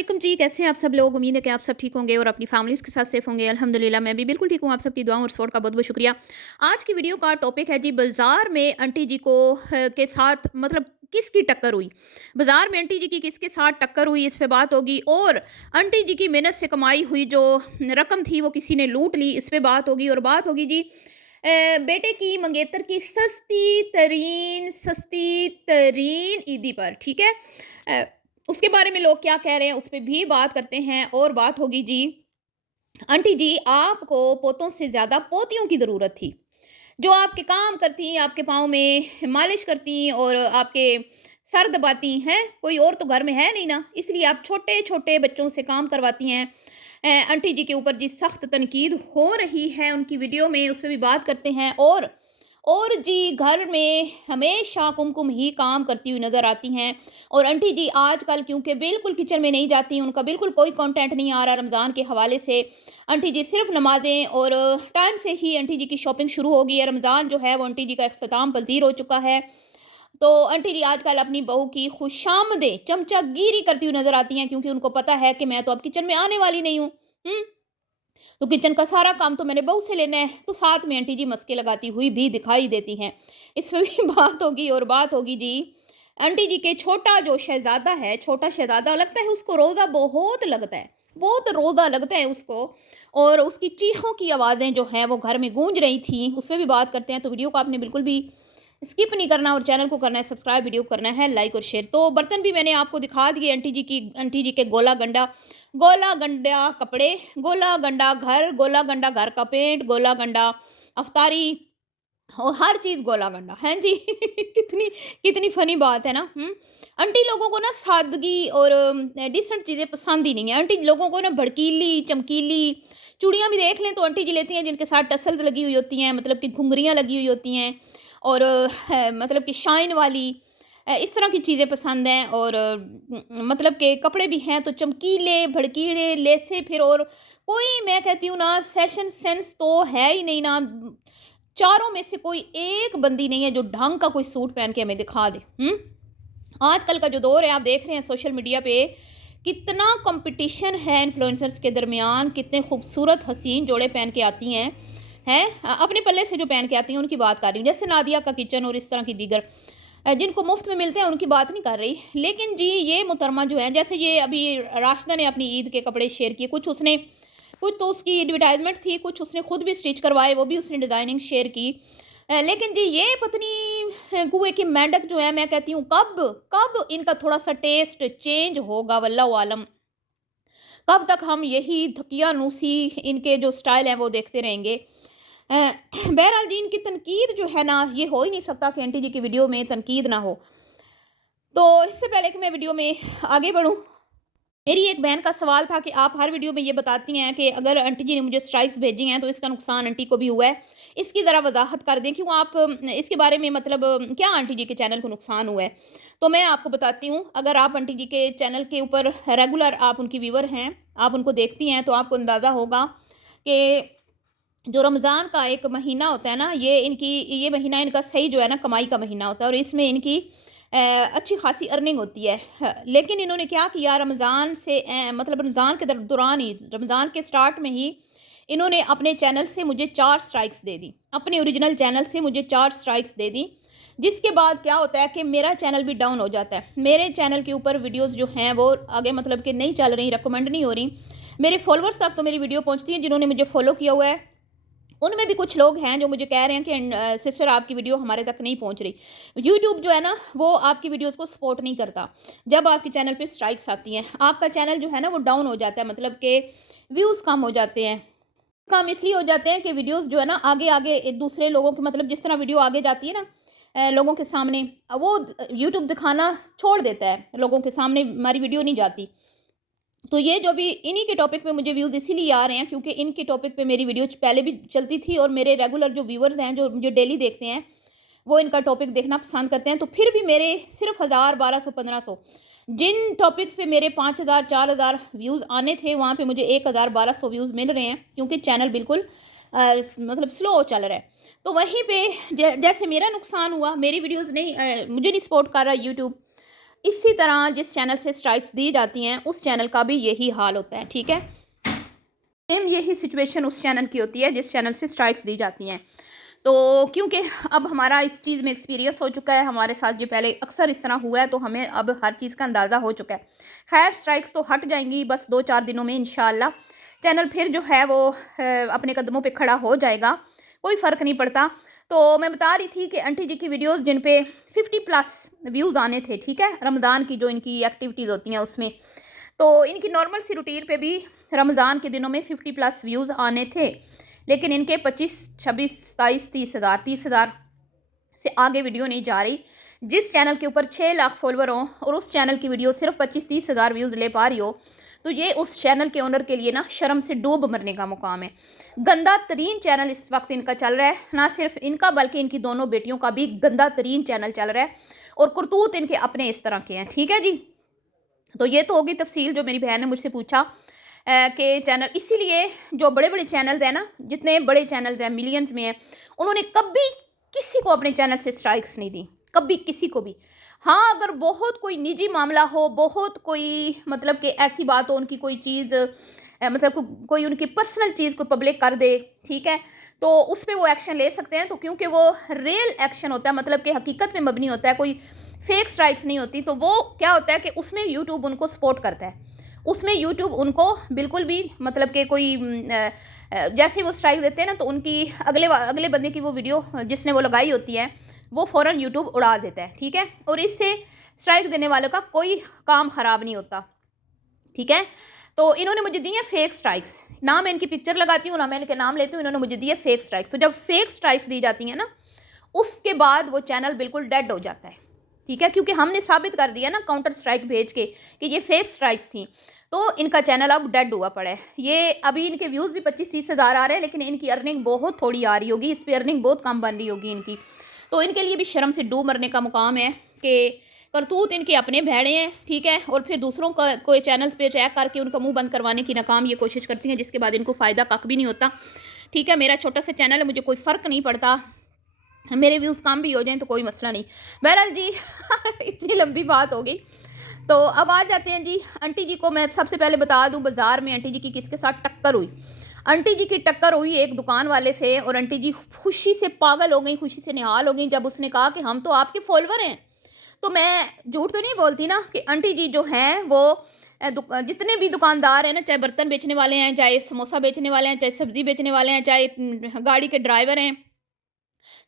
वालेकुम जी, कैसे हैं आप सब लोग? उम्मीद है कि आप सब ठीक होंगे और अपनी फैमिलीज़ के साथ सेफ होंगे। अल्हम्दुलिल्लाह मैं भी बिल्कुल ठीक हूँ। आप सबकी दुआओं और सपोर्ट का बहुत-बहुत शुक्रिया। आज की वीडियो का टॉपिक है जी, बाज़ार में आंटी जी को के साथ मतलब किसकी टक्कर हुई? बाज़ार में आंटी जी की किसके साथ टक्कर हुई, इस पे बात होगी। और आंटी जी की मेहनत से कमाई हुई जो रकम थी वो किसी ने लूट ली, इस पे बात होगी। और बात होगी जी बेटे की मंगेतर की सस्ती तरीन ईदी पर, ठीक है? अ, उसके बारे में लोग क्या कह रहे हैं, उस पे भी बात करते हैं। और बात होगी जी, आंटी जी आपको पोतों से ज़्यादा पोतियों की ज़रूरत थी, जो आपके काम करती, आपके पाँव में मालिश करती और आपके सर दबाती हैं। कोई और तो घर में है नहीं ना, इसलिए आप छोटे-छोटे बच्चों से काम करवाती हैं। आंटी जी के ऊपर जी सख्त तनकीद हो रही है उनकी वीडियो में, उस पे भी बात करते हैं। और जी घर में हमेशा कुमकुम ही काम करती हुई नज़र आती हैं। और आंटी जी आजकल क्योंकि बिल्कुल किचन में नहीं जाती, उनका बिल्कुल कोई कंटेंट नहीं आ रहा रमज़ान के हवाले से। आंटी जी सिर्फ नमाज़ें और टाइम से ही आंटी जी की शॉपिंग शुरू हो गई है। रमज़ान जो है वो आंटी जी का इख्तिताम पज़ीर हो चुका है। तो आंटी जी आजकल अपनी बहू की खुशामदें चमचागिरी करती हुई नज़र आती हैं, क्योंकि उनको पता है कि मैं तो अब किचन में आने वाली नहीं हूँ। हुँ? तो किचन का सारा काम तो मैंने बहू से लेना है, तो साथ में आंटी जी मस्के लगाती हुई भी दिखाई देती हैं। इस पे भी बात होगी। और बात होगी जी, आंटी जी के छोटा जो शहज़ादा है, छोटा शहज़ादा लगता है उसको रोज़ा बहुत लगता है, बहुत रोज़ा लगता है उसको। और उसकी चीखों की आवाज़ें जो हैं वो घर में गूँज रही थी, उसपे भी बात करते हैं। तो वीडियो को आपने बिल्कुल भी स्किप नहीं करना और चैनल को करना है सब्सक्राइब, वीडियो को करना है लाइक और शेयर। तो बर्तन भी मैंने आपको दिखा दिए आंटी जी के गोला गंडा कपड़े, गोला गंडा घर, गोला गंडा घर का पेंट, गोला गंडा अफ्तारी और हर चीज़ गोला गंडा। हैं जी? कितनी कितनी फ़नी बात है ना? आंटी लोगों को ना सादगी और डिसेंट चीज़ें पसंद ही नहीं है। आंटी लोगों को ना भड़कीली, चमकीली चूड़ियाँ भी देख लें तो आंटी जी लेती हैं जिनके साथ टसल्स लगी हुई होती हैं, मतलब कि घुंघरियाँ लगी हुई होती हैं। और मतलब कि शाइन वाली इस तरह की चीज़ें पसंद हैं। और मतलब के कपड़े भी हैं तो चमकीले, भड़कीले, लेसे फिर। और कोई मैं कहती हूँ ना, फैशन सेंस तो है ही नहीं ना। चारों में से कोई एक बंदी नहीं है जो ढंग का कोई सूट पहन के हमें दिखा दे। आजकल का जो दौर है, आप देख रहे हैं सोशल मीडिया पे कितना कंपटीशन है इन्फ्लुएंसर्स के दरमियान, कितने खूबसूरत हसीन जोड़े पहन के आती हैं अपने पल्ले से जो पहन के आती हैं उनकी बात कर रही हूँ, जैसे नादिया का किचन और इस तरह की दीगर जिनको मुफ्त में मिलते हैं उनकी बात नहीं कर रही। लेकिन जी ये मुहतरमा जो है, जैसे ये अभी राशिदा ने अपनी ईद के कपड़े शेयर किए, कुछ तो उसकी एडवर्टाइजमेंट थी, कुछ उसने खुद भी स्टिच करवाए, वो भी उसने डिज़ाइनिंग शेयर की। लेकिन जी ये पत्नी कुएं की मेंढक जो है, मैं कहती हूँ कब कब इनका थोड़ा सा टेस्ट चेंज होगा, वल्लाहु आलम। कब तक हम यही धकियानूसी इनके जो स्टाइल है वो देखते रहेंगे। अ, बहरहाल जी इनकी तनकीद जो है ना, ये हो ही नहीं सकता कि आंटी जी की वीडियो में तनकीद ना हो। तो इससे पहले कि मैं वीडियो में आगे बढ़ूँ, मेरी एक बहन का सवाल था कि आप हर वीडियो में ये बताती हैं कि अगर आंटी जी ने मुझे स्ट्राइक्स भेजी हैं तो इसका नुकसान आंटी को भी हुआ है। इसकी ज़रा वज़ाहत कर दें, क्यों आप इसके बारे में मतलब क्या आंटी जी के चैनल को नुकसान हुआ है? तो मैं आपको बताती हूँ, अगर आप आंटी जी के चैनल के ऊपर रेगुलर आप उनकी व्यूअर हैं, आप उनको देखती हैं तो आपको अंदाज़ा होगा कि जो रमज़ान का एक महीना होता है ना, ये महीना इनका सही जो है ना कमाई का महीना होता है और इसमें इनकी अच्छी खासी अर्निंग होती है। लेकिन इन्होंने क्या किया, रमज़ान से मतलब रमज़ान के दौरान ही, रमज़ान के स्टार्ट में ही इन्होंने अपने चैनल से मुझे 4 स्ट्राइक्स दे दी। अपने ओरिजिनल चैनल से मुझे 4 स्ट्राइक्स दे दी। जिसके बाद क्या होता है कि मेरा चैनल भी डाउन हो जाता है। मेरे चैनल के ऊपर वीडियोज़ जो हैं वो आगे मतलब कि नहीं चल रही, रिकमेंड नहीं हो रही। मेरे फॉलोअर्स तक तो मेरी वीडियो पहुँचती है जिन्होंने मुझे फॉलो किया हुआ है। उनमें भी कुछ लोग हैं जो मुझे कह रहे हैं कि सिस्टर आपकी वीडियो हमारे तक नहीं पहुंच रही। यूट्यूब जो है ना वो आपकी वीडियोस को सपोर्ट नहीं करता। जब आपके चैनल पे स्ट्राइक्स आती हैं, आपका चैनल जो है ना वो डाउन हो जाता है, मतलब कि व्यूज़ कम हो जाते हैं। कम इसलिए हो जाते हैं कि वीडियोस जो है ना आगे आगे एक दूसरे लोगों के, मतलब जिस तरह वीडियो आगे जाती है ना लोगों के सामने, वो यूट्यूब दिखाना छोड़ देता है, लोगों के सामने हमारी वीडियो नहीं जाती। तो ये जो भी इन्हीं के टॉपिक पे मुझे व्यूज़ इसीलिए आ रहे हैं क्योंकि इनके टॉपिक पे मेरी वीडियो पहले भी चलती थी और मेरे रेगुलर जो व्यूअर्स हैं जो मुझे डेली देखते हैं वो इनका टॉपिक देखना पसंद करते हैं। तो फिर भी मेरे सिर्फ 1000 1200 1500 जिन टॉपिक्स पे मेरे 5000 4000 व्यूज़ आने थे, वहाँ पे मुझे 1000 1200 व्यूज़ मिल रहे हैं क्योंकि चैनल बिल्कुल मतलब स्लो चल रहा है। तो वहीं पे जैसे मेरा नुकसान हुआ, मेरी वीडियोज़ नहीं मुझे नहीं सपोर्ट कर रहा यूट्यूब। इसी तरह जिस चैनल से स्ट्राइक्स दी जाती हैं उस चैनल का भी यही हाल होता है, ठीक है। सेम यही सिचुएशन उस चैनल की होती है जिस चैनल से स्ट्राइक्स दी जाती हैं। तो क्योंकि अब हमारा इस चीज़ में एक्सपीरियंस हो चुका है, हमारे साथ ये पहले अक्सर इस तरह हुआ है, तो हमें अब हर चीज़ का अंदाज़ा हो चुका है। खैर, स्ट्राइक्स तो हट जाएंगी बस 2-4 दिनों में इंशाल्लाह। चैनल फिर जो है वो अपने कदमों पे खड़ा हो जाएगा, कोई फ़र्क नहीं पड़ता। तो मैं बता रही थी कि आंटी जी की वीडियोस जिन पे 50+ व्यूज़ आने थे, ठीक है, रमज़ान की जो इनकी एक्टिविटीज़ होती हैं उसमें, तो इनकी नॉर्मल सी रूटीन पे भी रमज़ान के दिनों में 50+ व्यूज़ आने थे, लेकिन इनके 25, 26, 27, 30,000 से आगे वीडियो नहीं जा रही। जिस चैनल के ऊपर 6 लाख फॉलोवर हों और उस चैनल की वीडियो सिर्फ 25-30 हज़ार व्यूज़ ले पा रही हो, तो ये उस चैनल के ओनर के लिए ना शर्म से डूब मरने का मुकाम है। गंदा तरीन चैनल इस वक्त इनका चल रहा है, ना सिर्फ इनका बल्कि इनकी दोनों बेटियों का भी गंदा तरीन चैनल चल रहा है, और करतूत इनके अपने इस तरह के हैं, ठीक है जी। तो ये तो होगी तफसील जो मेरी बहन ने मुझसे पूछा कि चैनल, इसीलिए जो बड़े बड़े चैनल्स हैं ना, जितने बड़े चैनल्स हैं मिलियंस में हैं, उन्होंने कभी किसी को अपने चैनल से स्ट्राइक्स नहीं दी, कभी किसी को भी। हाँ, अगर बहुत कोई निजी मामला हो, बहुत कोई मतलब कि ऐसी बात हो, उनकी कोई चीज़ मतलब कोई उनकी पर्सनल चीज़ को पब्लिक कर दे, ठीक है, तो उस पर वो एक्शन ले सकते हैं। तो क्योंकि वो रियल एक्शन होता है, मतलब कि हकीकत में मबनी होता है, कोई फेक स्ट्राइक्स नहीं होती, तो वो क्या होता है कि उसमें यूट्यूब उनको सपोर्ट करता है, उसमें यूट्यूब उनको बिल्कुल भी मतलब कि कोई जैसे वो स्ट्राइक देते हैं ना, तो उनकी अगले बंदे की वो वीडियो जिसने वो लगाई होती है वो फ़ौरन यूट्यूब उड़ा देता है, ठीक है, और इससे स्ट्राइक देने वालों का कोई काम ख़राब नहीं होता, ठीक है। तो इन्होंने मुझे दी है फेक स्ट्राइक्स, ना मैं इनकी पिक्चर लगाती हूँ ना मैं इनके नाम लेती हूँ, इन्होंने मुझे दी है फेक स्ट्राइक्स। तो जब फेक स्ट्राइक्स दी जाती हैं ना, उसके बाद वो चैनल बिल्कुल डेड हो जाता है, ठीक है, क्योंकि हमने साबित कर दिया ना काउंटर स्ट्राइक भेज के कि ये फेक स्ट्राइक्स थी, तो इनका चैनल अब डेड हुआ पड़ा है। ये अभी इनके व्यूज़ भी 25-30 हज़ार आ रहे हैं, लेकिन इनकी अर्निंग बहुत थोड़ी आ रही होगी, इस पर अर्निंग बहुत कम बन रही होगी इनकी। तो इनके लिए भी शर्म से डूब मरने का मुकाम है कि करतूत इनके अपने भेड़े हैं, ठीक है, और फिर दूसरों का कोई चैनल्स पे चेक करके उनका मुंह बंद करवाने की नाकाम ये कोशिश करती हैं, जिसके बाद इनको फ़ायदा कख भी नहीं होता, ठीक है। मेरा छोटा सा चैनल है, मुझे कोई फ़र्क नहीं पड़ता, मेरे व्यूज़ कम भी हो जाएं तो कोई मसला नहीं। बहरहाल जी इतनी लंबी बात हो गई, तो अब आ जाते हैं जी आंटी जी को। मैं सबसे पहले बता दूं, बाज़ार में आंटी जी की किसके साथ टक्कर हुई। आंटी जी की टक्कर हुई एक दुकान वाले से, और आंटी जी खुशी से पागल हो गई, खुशी से निहाल हो गई जब उसने कहा कि हम तो आपके फॉलोवर हैं। तो मैं झूठ तो नहीं बोलती ना कि आंटी जी जो हैं वो जितने भी दुकानदार हैं ना, चाहे बर्तन बेचने वाले हैं, चाहे समोसा बेचने वाले हैं, चाहे सब्ज़ी बेचने वाले हैं, चाहे गाड़ी के ड्राइवर हैं,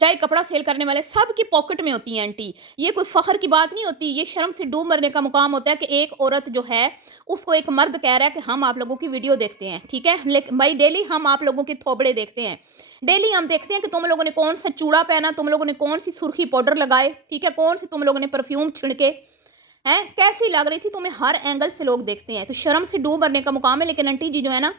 चाहे कपड़ा सेल करने वाले, सब की पॉकेट में होती है आंटी। ये कोई फ़ख्र की बात नहीं होती, ये शर्म से डूब मरने का मुकाम होता है कि एक औरत जो है उसको एक मर्द कह रहा है कि हम आप लोगों की वीडियो देखते हैं, ठीक है, लेकिन भाई डेली हम आप लोगों के थोबड़े देखते हैं, डेली हम देखते हैं कि तुम लोगों ने कौन सा चूड़ा पहना, तुम लोगों ने कौन सी सुर्खी पाउडर लगाए, ठीक है, कौन सी तुम लोगों ने परफ्यूम छिड़के हैं, कैसी लग रही थी तुम्हें, हर एंगल से लोग देखते हैं। तो शर्म से डूब मरने का मुकाम है। लेकिन आंटी जी जो है ना,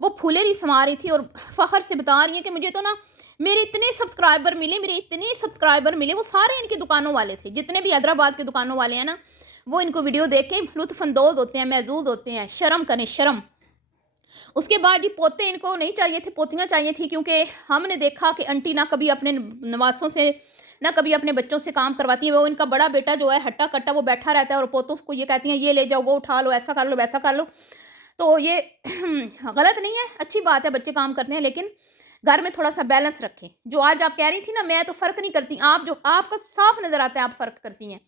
वो फूले नहीं समा रही थी और फ़ख्र से बता रही है कि मुझे तो ना मेरे इतने सब्सक्राइबर मिले, मेरे इतने सब्सक्राइबर मिले, वो सारे इनकी दुकानों वाले थे, जितने भी हैदराबाद के दुकानों वाले हैं ना, वो इनको वीडियो देख के लुत्फ़अंदोज़ होते हैं, महज़ूज़ होते हैं। शर्म करें, शर्म। उसके बाद ये पोते इनको नहीं चाहिए थे, पोतियाँ चाहिए थी, क्योंकि हमने देखा कि आंटी ना कभी अपने नवासों से ना कभी अपने बच्चों से काम करवाती है। वो इनका बड़ा बेटा जो है हट्टा कट्टा वो बैठा रहता है और पोतों को ये कहती हैं ये ले जाओ, वो उठा लो, ऐसा कर लो, वैसा कर लो। तो ये गलत नहीं है, अच्छी बात है, बच्चे काम करते हैं, लेकिन घर में थोड़ा सा बैलेंस रखें। जो आज आप कह रही थी ना, मैं तो फ़र्क नहीं करती, आप जो आपका साफ नज़र आता है आप फ़र्क करती हैं।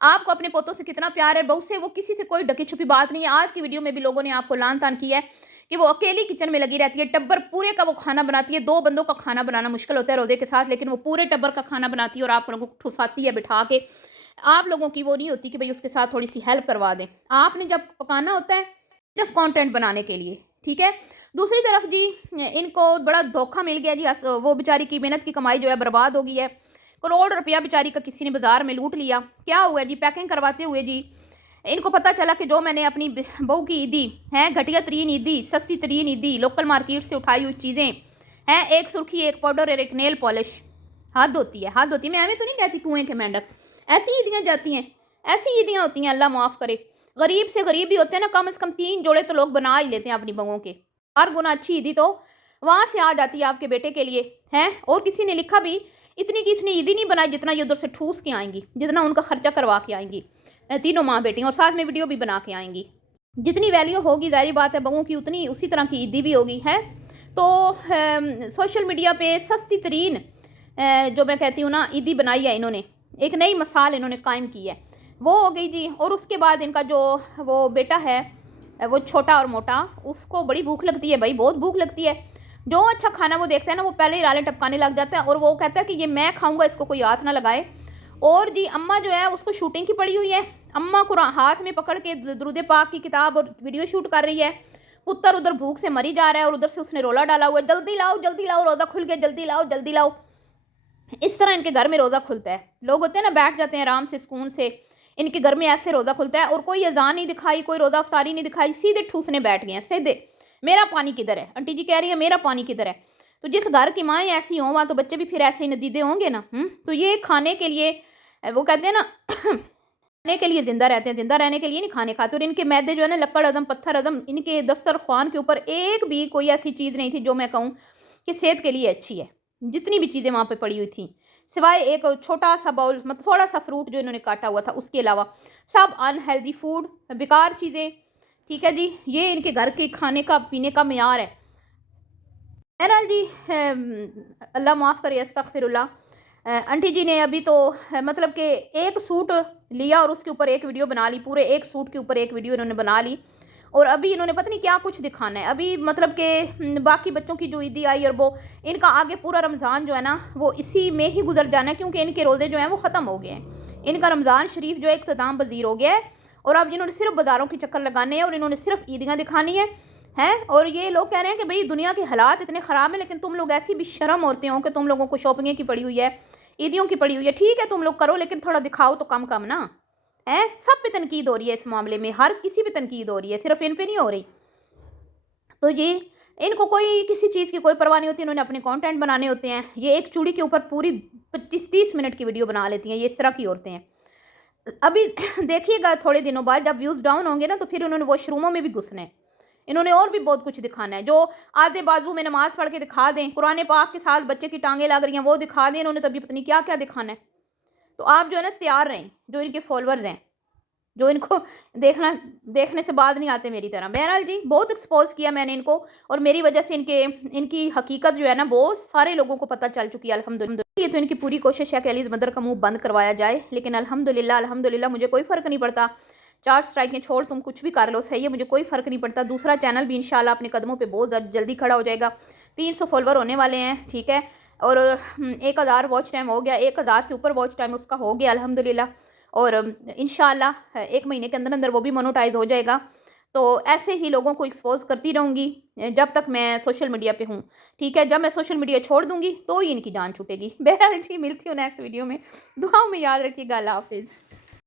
आपको अपने पोतों से कितना प्यार है, बहू से, वो किसी से कोई ढकी छुपी बात नहीं है। आज की वीडियो में भी लोगों ने आपको लान तान किया है कि वो अकेली किचन में लगी रहती है, टब्बर पूरे का वो खाना बनाती है। 2 बंदों का खाना बनाना मुश्किल होता है रोज़े के साथ, लेकिन वो पूरे टब्बर का खाना बनाती है और आप लोगों को ठुसाती है बिठा के। आप लोगों की वो नहीं होती कि भाई उसके साथ थोड़ी सी हेल्प करवा दें। आपने जब पकाना होता है सिर्फ कंटेंट बनाने के लिए, ठीक है। दूसरी तरफ जी इनको बड़ा धोखा मिल गया जी, वो बेचारी की मेहनत की कमाई जो है बर्बाद हो गई है। करोड़ रुपया बेचारी का किसी ने बाजार में लूट लिया। क्या हुआ जी, पैकिंग करवाते हुए जी इनको पता चला कि जो मैंने अपनी बहू की ईदी हैं, घटिया तरीन ईदी, सस्ती तरीन ईदी, लोकल मार्केट से उठाई हुई चीज़ें हैं, एक सुर्खी, एक पाउडर और एक नेल पॉलिश, हद होती है, हद होती है। मैं हमें तो नहीं कहती कुएं के मेंढक, ऐसी ईदियाँ जाती हैं, ऐसी ईदियाँ होती हैं, अल्लाह माफ़ करे। गरीब से गरीब भी होते हैं ना, कम से कम 3 जोड़े तो लोग बना ही लेते हैं अपनी बहूओं के। 4 गुना अच्छी ईदी तो वहाँ से आ जाती है आपके बेटे के लिए, हैं। और किसी ने लिखा भी, इतनी की इतनी ईदी नहीं बनाई जितना ये उधर से ठूस के आएंगी, जितना उनका खर्चा करवा के आएंगी। तीनों माँ बेटी, और साथ में वीडियो भी बना के आएंगी। जितनी वैल्यू होगी ज़ाहिर बात है बहुओं की उतनी उसी तरह की ईदी भी होगी है। तो सोशल मीडिया पे सस्ती तरीन जो मैं कहती हूँ ना ईदी बनाई है इन्होंने, एक नई मिसाल इन्होंने कायम की है, वो हो गई जी। और उसके बाद इनका जो वो बेटा है वो छोटा और मोटा, उसको बड़ी भूख लगती है भाई, बहुत भूख लगती है। जो अच्छा खाना वो देखता है ना वो पहले ही रालें टपकाने लग जाता है, और वो कहता है कि ये मैं खाऊंगा, इसको कोई हाथ ना लगाए। और जी अम्मा जो है उसको शूटिंग की पड़ी हुई है, अम्मा कुरान हाथ में पकड़ के दुरूद पाक की किताब और वीडियो शूट कर रही है। पुत्र उधर भूख से मरी जा रहा है और उधर से उसने रोला डाला हुआ है, जल्दी लाओ रोज़ा खुल गया, जल्दी लाओ जल्दी लाओ। इस तरह इनके घर में रोज़ा खुलता है। लोग होते हैं ना बैठ जाते हैं आराम से सुकून से, इनके घर में ऐसे रोज़ा खुलता है और कोई अजान नहीं दिखाई, कोई रोज़ा अफ्तारी नहीं दिखाई, सीधे ठूसने बैठ गए हैं सीधे। मेरा पानी किधर है, आंटी जी कह रही है मेरा पानी किधर है। तो जिस घर की माएँ ऐसी हों वहाँ तो बच्चे भी फिर ऐसे ही नदीदे होंगे ना। तो ये खाने के लिए वो कहते हैं ना खाने के लिए ज़िंदा रहते हैं, ज़िंदा रहने के लिए नहीं खाने खाते। और इनके मैदे जो है ना लक्कड़ अदम पत्थर अदम, इनके दस्तरखान के ऊपर एक भी कोई ऐसी चीज़ नहीं थी जो मैं कहूँ कि सेहत के लिए अच्छी है। जितनी भी चीज़ें वहाँ पे पड़ी हुई थी सिवाय एक छोटा सा बाउल मतलब थोड़ा सा फ्रूट जो इन्होंने काटा हुआ था, उसके अलावा सब अनहेल्दी फूड, बेकार चीज़ें। ठीक है जी, ये इनके घर के खाने का पीने का मेयार है। बहरहाल जी अल्लाह माफ़ करे, अस्तगफिरुल्लाह। आंटी जी ने अभी तो मतलब कि एक सूट लिया और उसके ऊपर एक वीडियो बना ली, पूरे एक सूट के ऊपर एक वीडियो इन्होंने बना ली। और अभी इन्होंने पता नहीं क्या कुछ दिखाना है अभी, मतलब कि बाकी बच्चों की जो ईदी आई और वो इनका आगे पूरा रमज़ान जो है ना वो इसी में ही गुजर जाना है, क्योंकि इनके रोज़े जो हैं वो ख़त्म हो गए हैं। इनका रमज़ान शरीफ जो है इख्तिताम पज़ीर हो गया है और अब इन्होंने सिर्फ बाज़ारों के चक्कर लगाने हैं और इन्होंने सिर्फ ईदियाँ दिखानी है हैं। और ये लोग कह रहे हैं कि भाई दुनिया के हालात इतने ख़राब हैं, लेकिन तुम लोग ऐसी भी शर्म औरतें हो कि तुम लोगों को शॉपिंग की पड़ी हुई है, ईदियों की पड़ी हुई है। ठीक है तुम लोग करो, लेकिन थोड़ा दिखाओ तो कम कम ना है। सब पे तनकीद हो रही है इस मामले में, हर किसी पे तनकीद हो रही है, सिर्फ इन पे नहीं हो रही। तो ये इनको कोई किसी चीज़ की कोई परवाह नहीं होती, इन्होंने अपने कंटेंट बनाने होते हैं। ये एक चूड़ी के ऊपर पूरी 25-30 मिनट की वीडियो बना लेती हैं, ये इस तरह की औरतें हैं। अभी देखिएगा थोड़े दिनों बाद जब व्यूज़ डाउन होंगे ना तो फिर उन्होंने वॉशरूमों में भी घुसना है, इन्होंने और भी बहुत कुछ दिखाना है। जो आधे बाजू में नमाज पढ़ के दिखा दें, कुरान पाक के साथ बच्चे की टांगें लग रही हैं वो दिखा दें, इन्होंने तभी पता नहीं क्या क्या दिखाना है। तो आप जो है ना तैयार रहें, जो इनके फॉलोअर्स हैं, जो इनको देखने से बाद नहीं आते मेरी तरह। बहरहाल जी बहुत एक्सपोज किया मैंने इनको, और मेरी वजह से इनकी हकीकत जो है ना बहुत सारे लोगों को पता चल चुकी है अल्हम्दुलिल्लाह। ये तो इनकी पूरी कोशिश है कि अलीज़ मदर का मुंह बंद करवाया जाए, लेकिन अल्हम्दुलिल्लाह मुझे कोई फ़र्क नहीं पड़ता। 4 स्ट्राइकें छोड़ तुम कुछ भी कर लो, सही है, मुझे कोई फ़र्क नहीं पड़ता। दूसरा चैनल भी इंशाल्लाह अपने कदमों पे बहुत जल्दी खड़ा हो जाएगा। 300 फॉलोवर होने वाले हैं, ठीक है, और 1000 वॉच टाइम हो गया, 1000 से ऊपर वॉच टाइम उसका हो गया अल्हम्दुलिल्लाह। और इंशाल्लाह 1 महीने के अंदर अंदर वो भी मोनेटाइज हो जाएगा। तो ऐसे ही लोगों को एक्सपोज करती रहूँगी जब तक मैं सोशल मीडिया पे हूँ, ठीक है। जब मैं सोशल मीडिया छोड़ दूँगी तो ही इनकी जान छूटेगी। बहरहाल जी मिलती हूँ नेक्स्ट वीडियो में, दुआओं में याद रखिएगा। अल्लाह हाफ़िज़।